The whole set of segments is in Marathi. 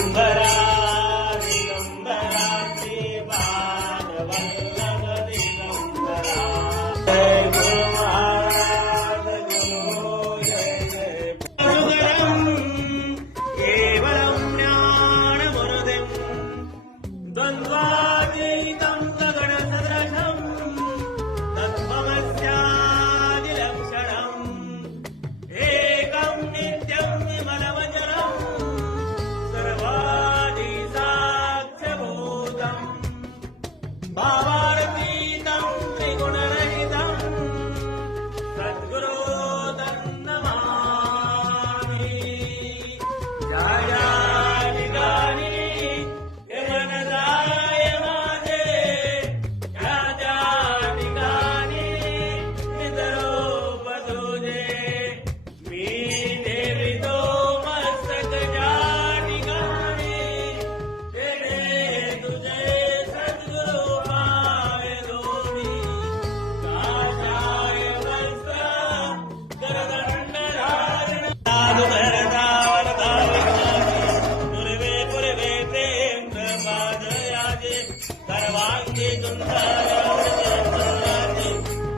दिगंबरा दिगंबरा श्रीपाद वल्लभ दिगंबरा जय गुरु महाराज गुरु जय जय गुरुगणं केवलं ज्ञानमुरतिं द्वन्द्वातीतं गगनसदृशं तत्त्वमस्यादिलक्षणम् एकं नित्यं विमलमचलं सर्वादि साक्ष्यभूतम् भावातीतं त्रिगुणरहितं सद्गुरो तन्नमामि जायानिगानि यमनदाय माझे जायानिगानि निदरोप तुझे मी देवितो मस्तक जानिगानि तेरे तुझे सद्गुरु पाय दोनी काशाय वस्त्र करदंड धारण साधु धरता वरदा पूर्वे पूर्वे प्रेम प्रभादयाजे सर्वांगी सुंदराजे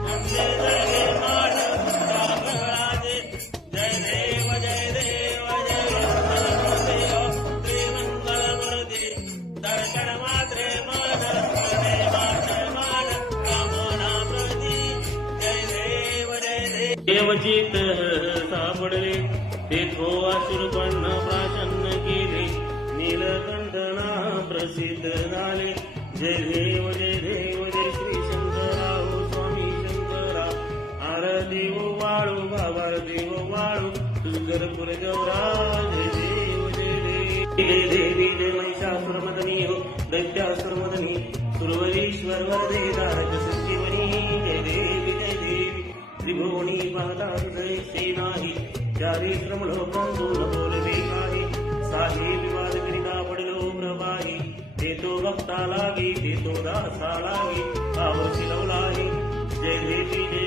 नंदे जगे मानव रामराजे जय देव जय देव जय देव श्रीमंगलमूर्ती दर्शन मात्रे मान मान कामना प्रती जय देव देवचित सापडले तेथो अशुरपन्न प्राशन्न केले नीलकंठना प्रसिद्ध झाले जय देव जय श्री शंकराहो स्वामी शंकरा आरती ओ वाळू बाबा देव वाळू सुंदरपुर गौरा जय देव जय देवी जय महिषासुरमदनी हो दैत्यासुरमदनी सुरवरीश्वर वरदे तारक संजीवनी जय देवी त्रिभुवनी पाहता हृदय श्री नाही चारी श्रमलोकांतून बोलवे काही साही विवाद करिता पडलो प्रवाही देतो भक्ता लागी देतो दासा लागी पावसी लवलाही जय देवी जय